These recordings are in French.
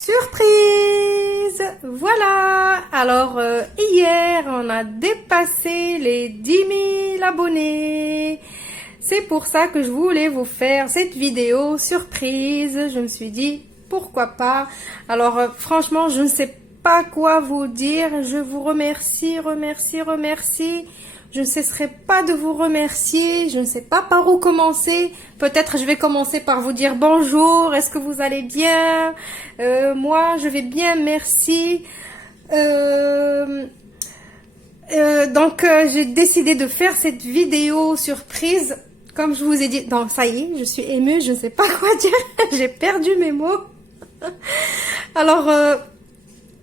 Surprise! Voilà! Alors, hier, on a dépassé les 10 000 abonnés. C'est pour ça que je voulais vous faire cette vidéo surprise. Je me suis dit, pourquoi pas? Alors, franchement, je ne sais pas quoi vous dire. Je vous remercie. Je ne cesserai pas de vous remercier. Je ne sais pas par où commencer. Peut-être je vais commencer par vous dire bonjour. Est-ce que vous allez bien? Moi, je vais bien, merci. Donc, j'ai décidé de faire cette vidéo surprise. Comme je vous ai dit, non, ça y est, je suis émue. Je ne sais pas quoi dire. J'ai perdu mes mots. Alors,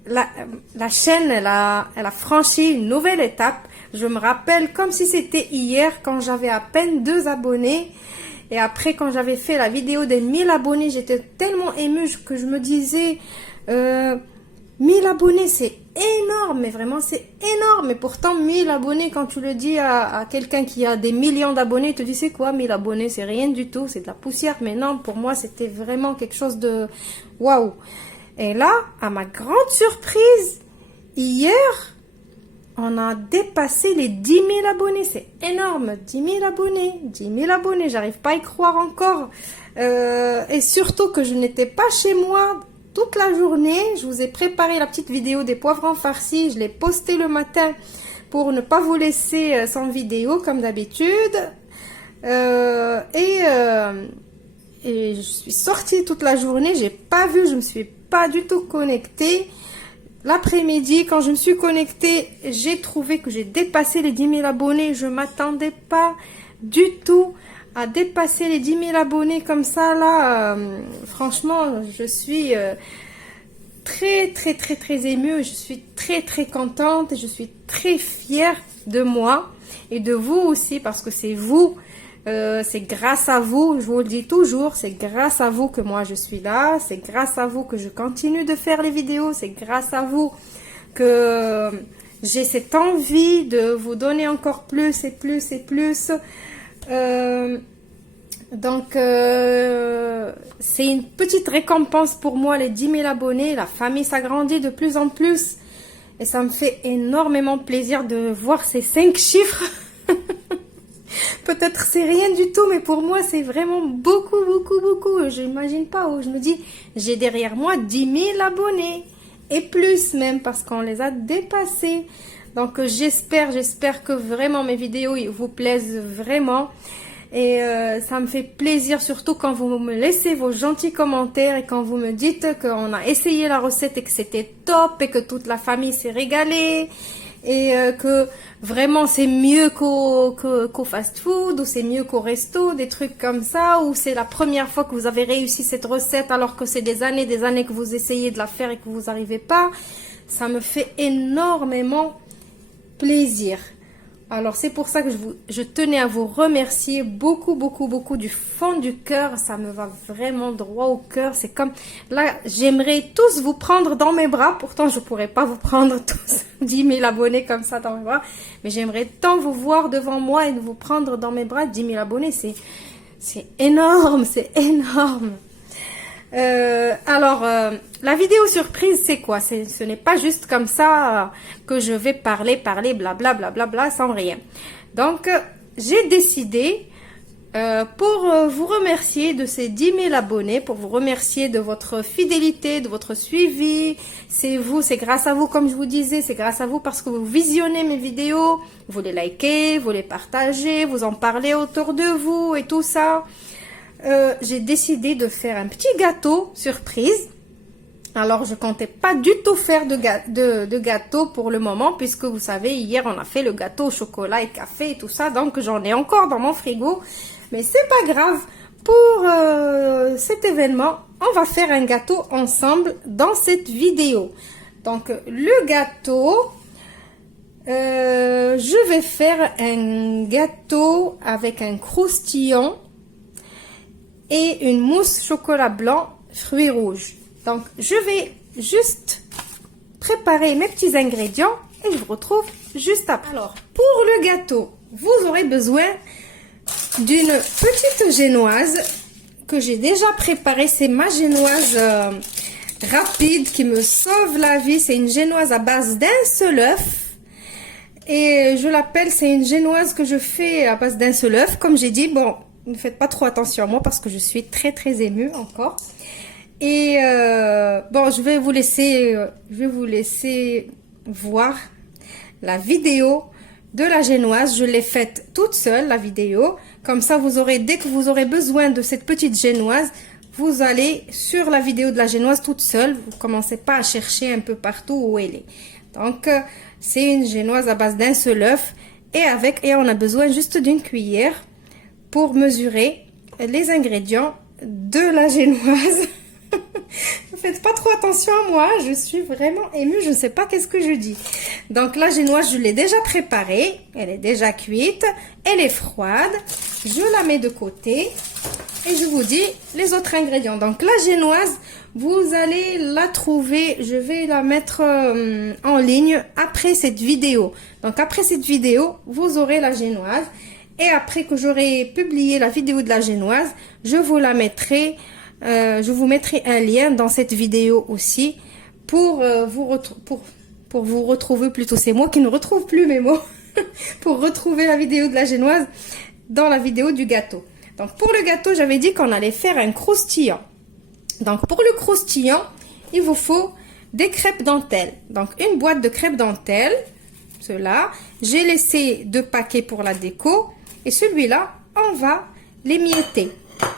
la chaîne, elle a franchi une nouvelle étape. Je me rappelle comme si c'était hier, quand j'avais à peine 2 abonnés. Et après, quand j'avais fait la vidéo des 1000 abonnés, j'étais tellement émue que je me disais, 1000 abonnés, c'est énorme, mais vraiment, c'est énorme. Et pourtant, 1000 abonnés, quand tu le dis à quelqu'un qui a des millions d'abonnés, il te dit, c'est quoi 1000 abonnés? C'est rien du tout, c'est de la poussière. Mais non, pour moi, c'était vraiment quelque chose de waouh. Et là, à ma grande surprise, hier, on a dépassé les 10 000 abonnés. C'est énorme. 10 000 abonnés. 10 000 abonnés. J'arrive pas à y croire encore. Et surtout que je n'étais pas chez moi toute la journée. Je vous ai préparé la petite vidéo des poivrons farcis. Je l'ai postée le matin pour ne pas vous laisser sans vidéo comme d'habitude. Et je suis sortie toute la journée. J'ai pas vu. Je me suis pas du tout connectée. L'après-midi, quand je me suis connectée, j'ai trouvé que j'ai dépassé les 10 000 abonnés. Je m'attendais pas du tout à dépasser les 10 000 abonnés comme ça. Là, franchement, je suis très émue. Je suis très contente. Je suis très fière de moi et de vous aussi parce que c'est vous. C'est grâce à vous, je vous le dis toujours, c'est grâce à vous que moi je suis là, c'est grâce à vous que je continue de faire les vidéos, c'est grâce à vous que j'ai cette envie de vous donner encore plus et plus et plus. Donc, c'est une petite récompense pour moi, les 10 000 abonnés, la famille s'agrandit de plus en plus et ça me fait énormément plaisir de voir ces 5 chiffres. Peut-être c'est rien du tout, mais pour moi c'est vraiment beaucoup. J'imagine pas où je me dis, j'ai derrière moi 10 000 abonnés et plus même parce qu'on les a dépassés. Donc j'espère que vraiment mes vidéos vous plaisent vraiment. Et ça me fait plaisir surtout quand vous me laissez vos gentils commentaires et quand vous me dites qu'on a essayé la recette et que c'était top et que toute la famille s'est régalée. Et que vraiment c'est mieux qu'au fast-food, ou c'est mieux qu'au resto, des trucs comme ça, ou c'est la première fois que vous avez réussi cette recette alors que c'est des années que vous essayez de la faire et que vous n'arrivez pas. Ça me fait énormément plaisir. Alors c'est pour ça que je tenais à vous remercier beaucoup du fond du cœur. Ça me va vraiment droit au cœur. C'est comme, là j'aimerais tous vous prendre dans mes bras. Pourtant je pourrais pas vous prendre tous 10 000 abonnés comme ça dans mes bras. Mais j'aimerais tant vous voir devant moi et de vous prendre dans mes bras. 10 000 abonnés, c'est énorme, c'est énorme. Alors, la vidéo surprise, c'est quoi? Ce n'est pas juste comme ça que je vais parler, blablabla, sans rien. Donc, j'ai décidé, pour vous remercier de ces 10 000 abonnés, pour vous remercier de votre fidélité, de votre suivi. C'est vous, c'est grâce à vous, comme je vous disais, c'est grâce à vous parce que vous visionnez mes vidéos, vous les likez, vous les partagez, vous en parlez autour de vous et tout ça. J'ai décidé de faire un petit gâteau surprise. Alors, je comptais pas du tout faire de gâteau pour le moment, puisque vous savez, hier, on a fait le gâteau au chocolat et café et tout ça, donc j'en ai encore dans mon frigo. Mais c'est pas grave, pour cet événement, on va faire un gâteau ensemble dans cette vidéo. Donc, le gâteau, je vais faire un gâteau avec un croustillant et une mousse chocolat blanc, fruits rouges. Donc, je vais juste préparer mes petits ingrédients et je vous retrouve juste après. Alors, pour le gâteau, vous aurez besoin d'une petite génoise que j'ai déjà préparée. C'est ma génoise rapide qui me sauve la vie. C'est une génoise à base d'un seul œuf. Et je l'appelle, c'est une génoise que je fais à base d'un seul œuf. Comme j'ai dit, bon, ne faites pas trop attention à moi parce que je suis très très émue encore. Et bon, je vais vous laisser voir la vidéo de la génoise. Je l'ai faite toute seule, la vidéo. Comme ça, vous aurez, dès que vous aurez besoin de cette petite génoise, vous allez sur la vidéo de la génoise toute seule. Vous commencez pas à chercher un peu partout où elle est. Donc, c'est une génoise à base d'un seul œuf. Et on a besoin juste d'une cuillère pour mesurer les ingrédients de la génoise. Ne faites pas trop attention à moi, je suis vraiment émue, je ne sais pas qu'est-ce que je dis. Donc la génoise, je l'ai déjà préparée, elle est déjà cuite, elle est froide. Je la mets de côté et je vous dis les autres ingrédients. Donc la génoise, vous allez la trouver, je vais la mettre en ligne après cette vidéo. Donc après cette vidéo, vous aurez la génoise. Et après que j'aurai publié la vidéo de la génoise, je vous la mettrai... je vous mettrai un lien dans cette vidéo aussi pour vous retrouver, plutôt c'est moi qui ne retrouve plus mes mots, pour retrouver la vidéo de la génoise dans la vidéo du gâteau. Donc pour le gâteau, j'avais dit qu'on allait faire un croustillant. Donc pour le croustillant, il vous faut des crêpes dentelles. Donc une boîte de crêpes dentelles, cela, j'ai laissé 2 paquets pour la déco et celui-là, on va l'émietter.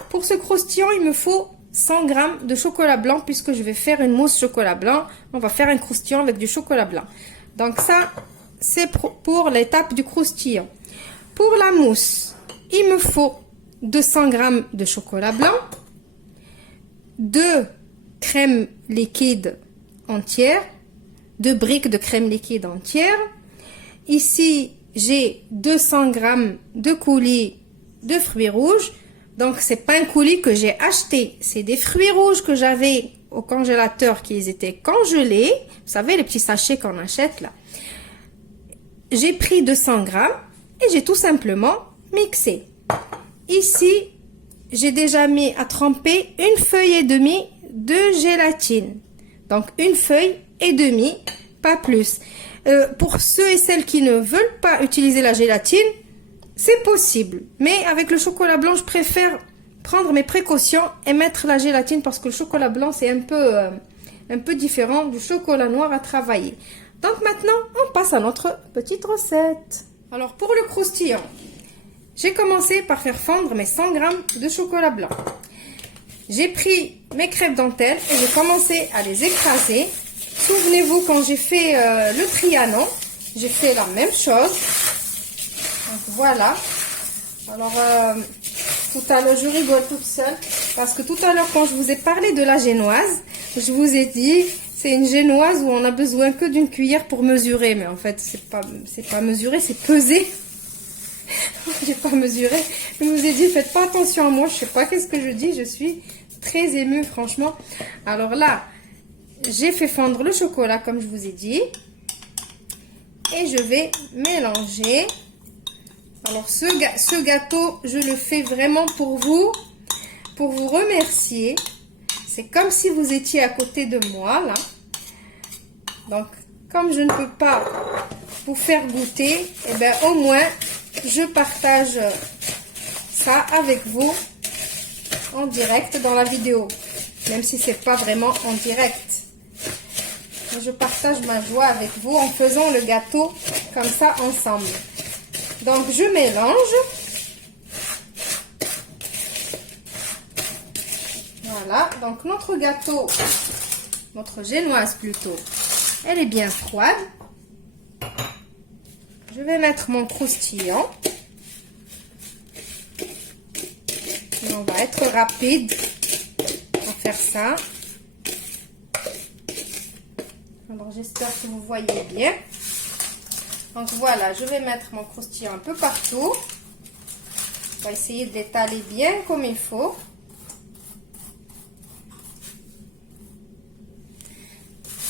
Pour ce croustillant, il me faut 100 g de chocolat blanc puisque je vais faire une mousse chocolat blanc. On va faire un croustillant avec du chocolat blanc. Donc ça, c'est pour l'étape du croustillant. Pour la mousse, il me faut 200 g de chocolat blanc, 2 crèmes liquides entières, 2 briques de crème liquide entière. Ici, j'ai 200 g de coulis de fruits rouges. Donc, c'est pas un coulis que j'ai acheté. C'est des fruits rouges que j'avais au congélateur qui étaient congelés. Vous savez, les petits sachets qu'on achète là. J'ai pris 200 g et j'ai tout simplement mixé. Ici, j'ai déjà mis à tremper 1 feuille et demie de gélatine. Donc, 1 feuille et demie, pas plus. Pour ceux et celles qui ne veulent pas utiliser la gélatine, c'est possible, mais avec le chocolat blanc, je préfère prendre mes précautions et mettre la gélatine parce que le chocolat blanc, c'est un peu différent du chocolat noir à travailler. Donc maintenant, on passe à notre petite recette. Alors pour le croustillant, j'ai commencé par faire fondre mes 100 g de chocolat blanc. J'ai pris mes crêpes dentelles et j'ai commencé à les écraser. Souvenez-vous, quand j'ai fait le Trianon, j'ai fait la même chose. Donc voilà. Alors tout à l'heure, je rigole toute seule parce que tout à l'heure quand je vous ai parlé de la génoise, je vous ai dit c'est une génoise où on a besoin que d'une cuillère pour mesurer, mais en fait c'est pas mesurer, c'est peser. J'ai pas mesuré. Je vous ai dit faites pas attention à moi, je sais pas qu'est-ce que je dis, je suis très émue franchement. Alors là, j'ai fait fondre le chocolat comme je vous ai dit et je vais mélanger. Alors ce gâteau, je le fais vraiment pour vous remercier. C'est comme si vous étiez à côté de moi là. Donc comme je ne peux pas vous faire goûter, et bien au moins je partage ça avec vous en direct dans la vidéo, même si c'est pas vraiment en direct. Je partage ma joie avec vous en faisant le gâteau comme ça ensemble. Donc je mélange. Voilà, donc notre gâteau, notre génoise plutôt, elle est bien froide. Je vais mettre mon croustillant. Et on va être rapide pour faire ça. Alors j'espère que vous voyez bien. Donc voilà, je vais mettre mon croustillant un peu partout. On va essayer de l'étaler bien comme il faut.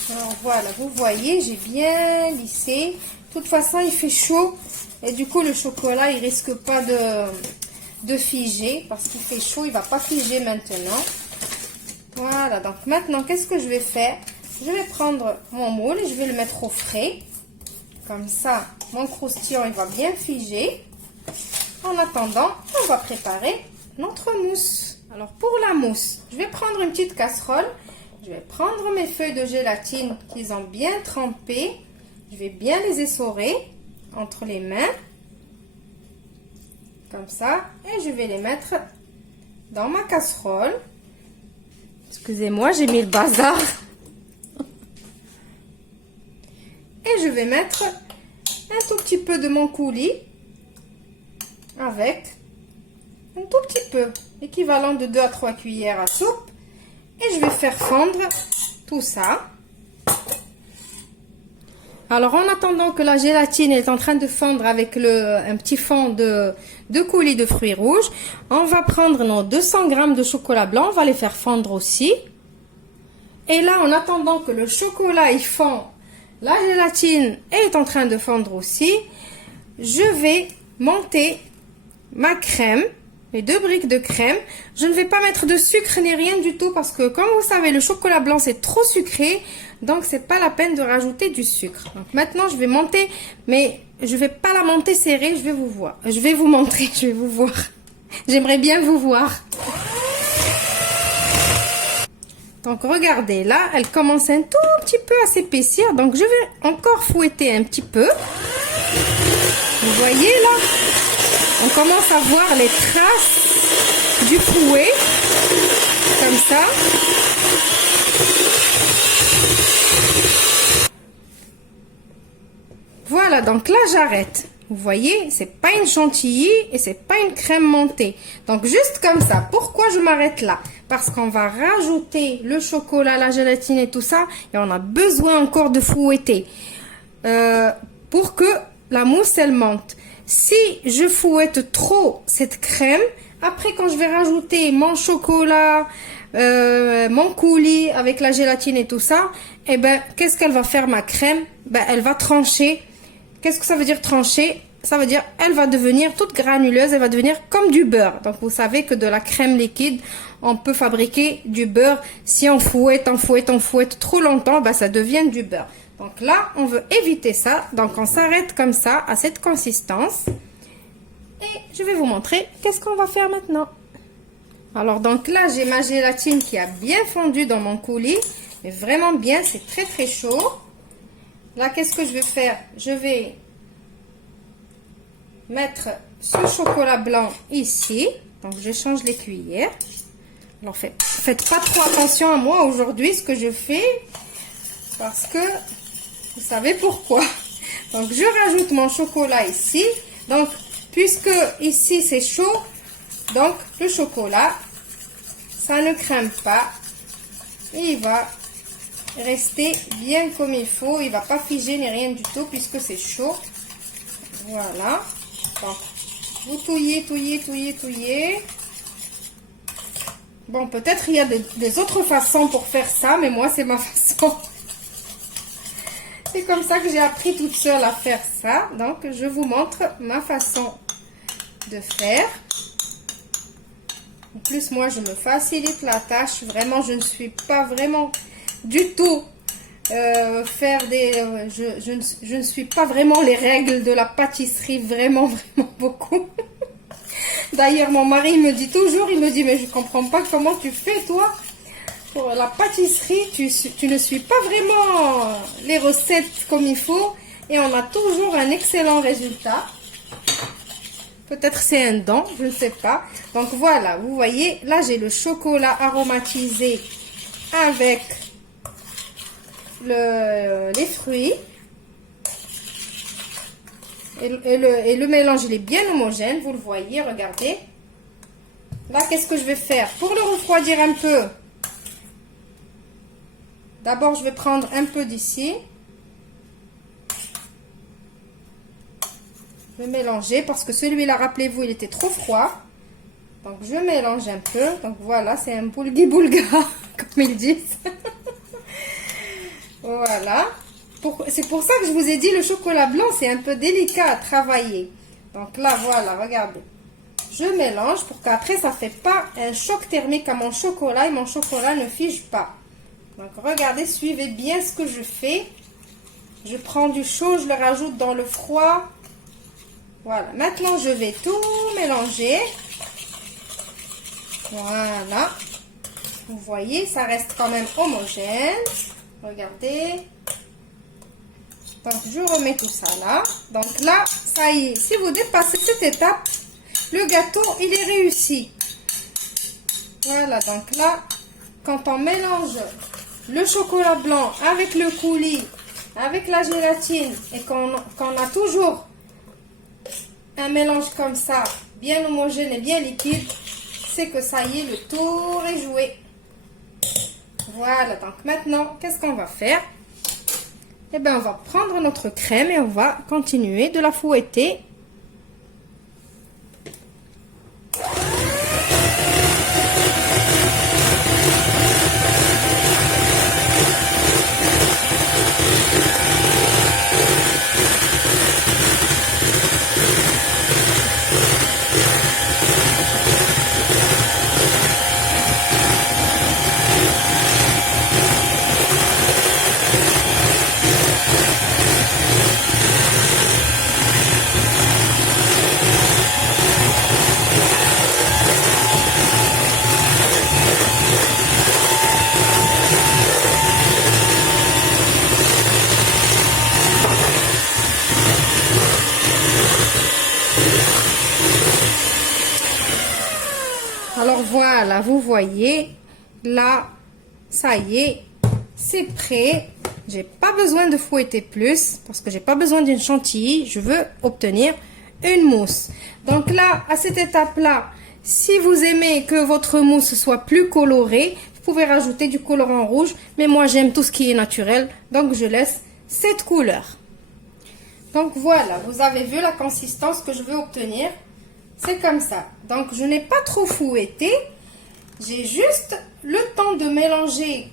Alors voilà, vous voyez, j'ai bien lissé. De toute façon, il fait chaud et du coup le chocolat il risque pas de figer parce qu'il fait chaud, il va pas figer maintenant. Voilà, donc maintenant, qu'est-ce que je vais faire? Je vais prendre mon moule et je vais le mettre au frais. Comme ça, mon croustillant, il va bien figer. En attendant, on va préparer notre mousse. Alors, pour la mousse, je vais prendre une petite casserole. Je vais prendre mes feuilles de gélatine qu'ils ont bien trempées. Je vais bien les essorer entre les mains. Comme ça. Et je vais les mettre dans ma casserole. Excusez-moi, j'ai mis le bazar. Et je vais mettre un tout petit peu de mon coulis avec un tout petit peu, équivalent de 2 à 3 cuillères à soupe. Et je vais faire fondre tout ça. Alors, en attendant que la gélatine est en train de fondre avec un petit fond de coulis de fruits rouges, on va prendre nos 200 g de chocolat blanc, on va les faire fondre aussi. Et là, en attendant que le chocolat il fond, la gélatine est en train de fondre aussi, je vais monter ma crème, les 2 briques de crème. Je ne vais pas mettre de sucre ni rien du tout parce que, comme vous savez, le chocolat blanc c'est trop sucré, donc c'est pas la peine de rajouter du sucre. Donc maintenant, je vais monter, mais je vais pas la monter serrée, je vais vous voir. Je vais vous montrer, je vais vous voir. J'aimerais bien vous voir. Donc regardez, là, elle commence un tout petit peu à s'épaissir. Donc je vais encore fouetter un petit peu. Vous voyez là, on commence à voir les traces du fouet. Comme ça. Voilà, donc là j'arrête. Vous voyez, c'est pas une chantilly et c'est pas une crème montée. Donc juste comme ça. Pourquoi je m'arrête là? Parce qu'on va rajouter le chocolat, la gélatine et tout ça. Et on a besoin encore de fouetter. Pour que la mousse, elle monte. Si je fouette trop cette crème, après quand je vais rajouter mon chocolat, mon coulis avec la gélatine et tout ça, eh ben, qu'est-ce qu'elle va faire ma crème? Ben, elle va trancher. Qu'est-ce que ça veut dire trancher? Ça veut dire elle va devenir toute granuleuse, elle va devenir comme du beurre. Donc vous savez que de la crème liquide, on peut fabriquer du beurre. Si on fouette, on fouette, on fouette trop longtemps, ben ça devient du beurre. Donc là, on veut éviter ça. Donc on s'arrête comme ça, à cette consistance. Et je vais vous montrer qu'est-ce qu'on va faire maintenant. Alors donc là, j'ai ma gélatine qui a bien fondu dans mon coulis. Mais vraiment bien, c'est très très chaud. Là, qu'est-ce que je vais faire? Je vais mettre ce chocolat blanc ici. Donc, je change les cuillères. Alors, faites pas trop attention à moi aujourd'hui, ce que je fais. Parce que, vous savez pourquoi. Donc, je rajoute mon chocolat ici. Donc, puisque ici, c'est chaud, donc, le chocolat, ça ne crème pas. Et il va rester bien comme il faut. Il va pas figer ni rien du tout puisque c'est chaud. Voilà. Donc, vous touillez, touillez, touillez, touillez. Bon, peut-être il y a des autres façons pour faire ça, mais moi, c'est ma façon. C'est comme ça que j'ai appris toute seule à faire ça. Donc, je vous montre ma façon de faire. En plus, moi, je me facilite la tâche. Vraiment, je ne suis pas vraiment du tout je ne suis pas vraiment les règles de la pâtisserie, vraiment beaucoup. D'ailleurs, mon mari me dit toujours, il me dit, mais je comprends pas comment tu fais, toi, pour la pâtisserie, tu ne suis pas vraiment les recettes comme il faut, et on a toujours un excellent résultat. Peut-être c'est un don, je ne sais pas. Donc voilà, vous voyez, là j'ai le chocolat aromatisé avec les fruits. Et le mélange, il est bien homogène, vous le voyez, regardez. Là, qu'est-ce que je vais faire? Pour le refroidir un peu, d'abord, je vais prendre un peu d'ici. Je vais mélanger parce que celui-là, rappelez-vous, il était trop froid. Donc, je mélange un peu. Donc, voilà, c'est un boulgui-boulga, comme ils disent. Voilà. C'est pour ça que je vous ai dit, le chocolat blanc, c'est un peu délicat à travailler. Donc là, voilà, regardez. je mélange pour qu'après ça ne fait pas un choc thermique à mon chocolat et mon chocolat ne fige pas. Donc regardez, suivez bien ce que je fais. Je prends du chaud, je le rajoute dans le froid. Voilà, maintenant je vais tout mélanger. Voilà. Vous voyez, ça reste quand même homogène. Regardez. Donc je remets tout ça là. Donc là, ça y est. Si vous dépassez cette étape, le gâteau, il est réussi. Voilà, donc là, quand on mélange le chocolat blanc avec le coulis, avec la gélatine, et qu'on a toujours un mélange comme ça, bien homogène et bien liquide, c'est que ça y est, le tour est joué. Voilà, donc maintenant, qu'est-ce qu'on va faire? Eh bien, on va prendre notre crème et on va continuer de la fouetter. Alors voilà, vous voyez, là, ça y est, c'est prêt. J'ai pas besoin de fouetter plus parce que j'ai pas besoin d'une chantilly. Je veux obtenir une mousse. Donc là, à cette étape-là, si vous aimez que votre mousse soit plus colorée, vous pouvez rajouter du colorant rouge. Mais moi, j'aime tout ce qui est naturel, donc je laisse cette couleur. Donc voilà, vous avez vu la consistance que je veux obtenir. C'est comme ça. Donc, je n'ai pas trop fouetté. J'ai juste le temps de mélanger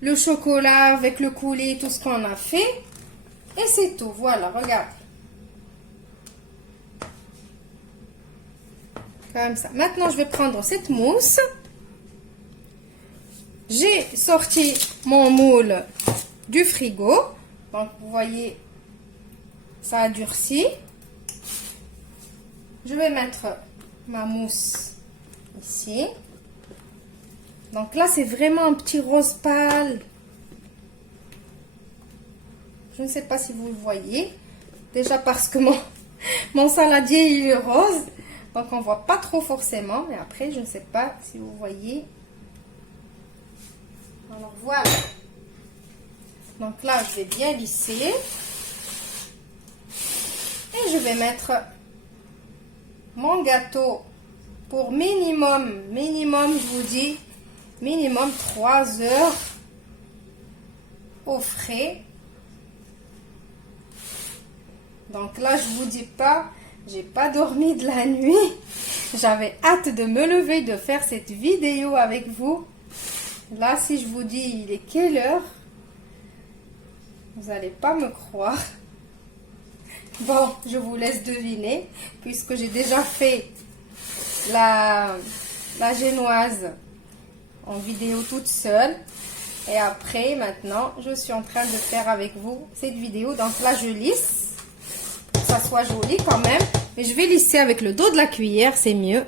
le chocolat avec le coulis, tout ce qu'on a fait. Et c'est tout. Voilà, regardez. Comme ça. Maintenant, je vais prendre cette mousse. J'ai sorti mon moule du frigo. Donc, vous voyez, ça a durci. Je vais mettre ma mousse ici. Donc là, c'est vraiment un petit rose pâle. Je ne sais pas si vous le voyez. Déjà parce que mon saladier, il est rose. Donc on ne voit pas trop forcément. Mais après, je ne sais pas si vous voyez. Alors voilà. Donc là, je vais bien lisser. Et je vais mettre mon gâteau pour minimum, je vous dis, minimum 3 heures au frais. Donc là, je vous dis pas, j'ai pas dormi de la nuit. J'avais hâte de me lever, de faire cette vidéo avec vous. Là, si je vous dis, il est quelle heure? Vous n'allez pas me croire. Bon, je vous laisse deviner, puisque j'ai déjà fait la génoise en vidéo toute seule. Et après, maintenant, je suis en train de faire avec vous cette vidéo. Donc là, je lisse, pour que ça soit joli quand même. Mais je vais lisser avec le dos de la cuillère, c'est mieux.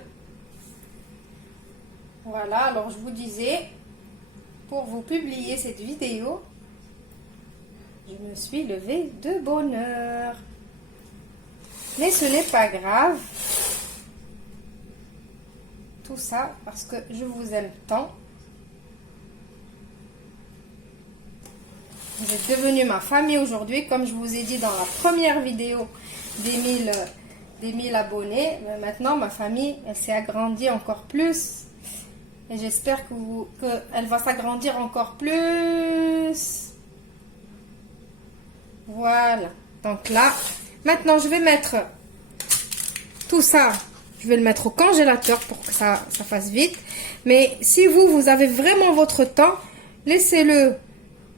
Voilà, alors je vous disais, pour vous publier cette vidéo, je me suis levée de bonne heure. Mais ce n'est pas grave. Tout ça parce que je vous aime tant. Vous êtes devenus ma famille aujourd'hui, comme je vous ai dit dans la première vidéo des 1000 abonnés. Mais maintenant, ma famille, elle s'est agrandie encore plus. Et j'espère qu'elle va s'agrandir encore plus. Voilà. Donc là, maintenant, je vais mettre tout ça. Je vais le mettre au congélateur pour que ça fasse vite. Mais si vous avez vraiment votre temps, laissez-le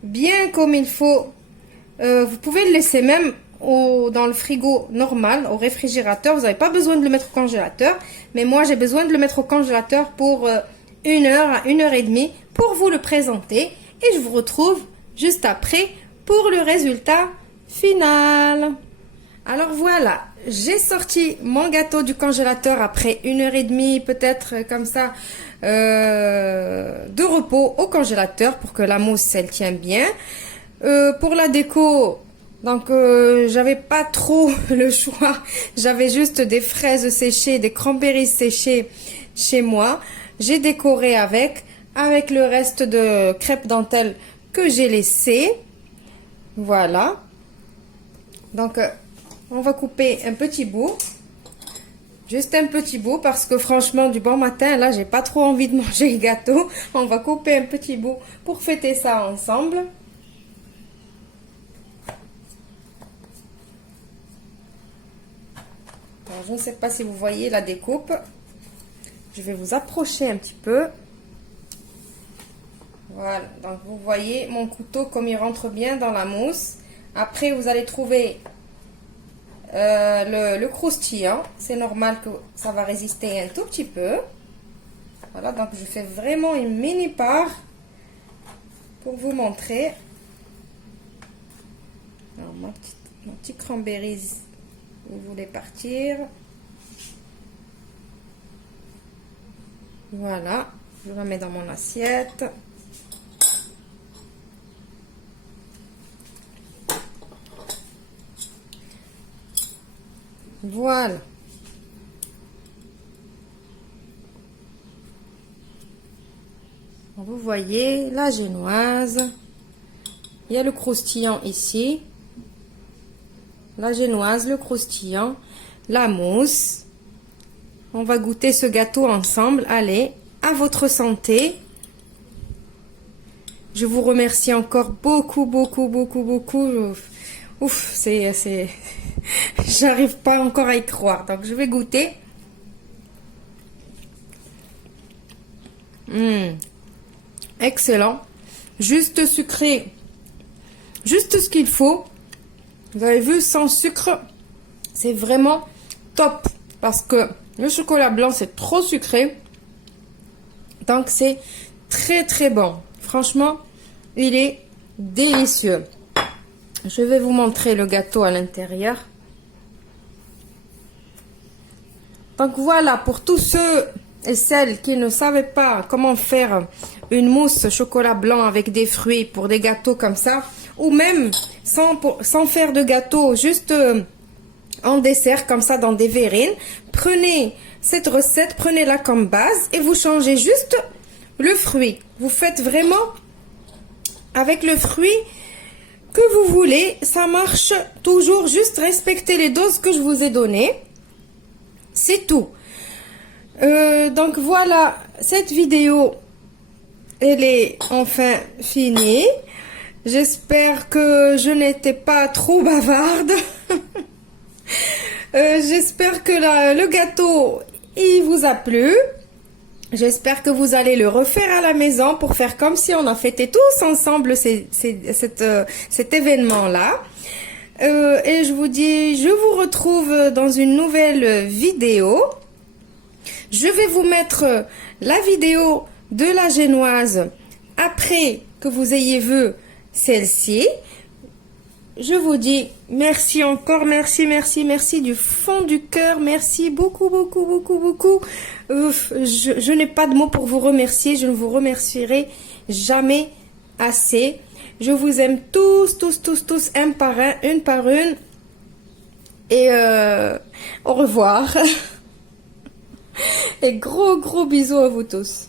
bien comme il faut. Vous pouvez le laisser même dans le frigo normal, au réfrigérateur. Vous n'avez pas besoin de le mettre au congélateur. Mais moi, j'ai besoin de le mettre au congélateur pour 1 heure à 1 heure et demie pour vous le présenter. Et je vous retrouve juste après pour le résultat final. Alors voilà, j'ai sorti mon gâteau du congélateur après 1 heure et demie, peut-être comme ça, de repos au congélateur pour que la mousse, elle tient bien. Pour la déco, donc j'avais pas trop le choix. J'avais juste des fraises séchées, des cranberries séchées chez moi. J'ai décoré avec le reste de crêpes dentelle que j'ai laissé. Voilà. Donc on va couper un petit bout. Juste un petit bout parce que franchement du bon matin, là j'ai pas trop envie de manger le gâteau. On va couper un petit bout pour fêter ça ensemble. Alors, je ne sais pas si vous voyez la découpe. Je vais vous approcher un petit peu. Voilà, donc vous voyez mon couteau comme il rentre bien dans la mousse. Après vous allez trouver le croustillant. C'est normal que ça va résister un tout petit peu. Voilà, donc je fais vraiment une mini part pour vous montrer. Alors, mon petit cranberries, vous voulez partir. Voilà, je la mets dans mon assiette. Voilà. Vous voyez la génoise. Il y a le croustillant ici. La génoise, le croustillant, la mousse. On va goûter ce gâteau ensemble. Allez, à votre santé. Je vous remercie encore beaucoup, beaucoup, beaucoup, beaucoup. Ouf, c'est... J'arrive pas encore à y croire. Donc, je vais goûter. Excellent. Juste sucré. Juste ce qu'il faut. Vous avez vu, sans sucre, c'est vraiment top. Parce que le chocolat blanc, c'est trop sucré. Donc, c'est très, très bon. Franchement, il est délicieux. Je vais vous montrer le gâteau à l'intérieur. Donc voilà, pour tous ceux et celles qui ne savaient pas comment faire une mousse chocolat blanc avec des fruits pour des gâteaux comme ça, ou même sans faire de gâteau, juste en dessert comme ça dans des verrines, prenez cette recette, prenez-la comme base et vous changez juste le fruit. Vous faites vraiment avec le fruit que vous voulez, ça marche toujours, juste respectez les doses que je vous ai données. C'est tout. Donc voilà, cette vidéo, elle est enfin finie. J'espère que je n'étais pas trop bavarde. J'espère que le gâteau, il vous a plu. J'espère que vous allez le refaire à la maison pour faire comme si on a fêté tous ensemble cet événement-là. Et je vous dis, je vous retrouve dans une nouvelle vidéo. Je vais vous mettre la vidéo de la génoise après que vous ayez vu celle-ci. Je vous dis merci encore, merci, merci, merci du fond du cœur. Merci beaucoup, beaucoup, beaucoup, beaucoup. Je n'ai pas de mots pour vous remercier. Je ne vous remercierai jamais assez. Je vous aime tous, tous, tous, tous, un par un, une par une. Et au revoir. Et gros, gros bisous à vous tous.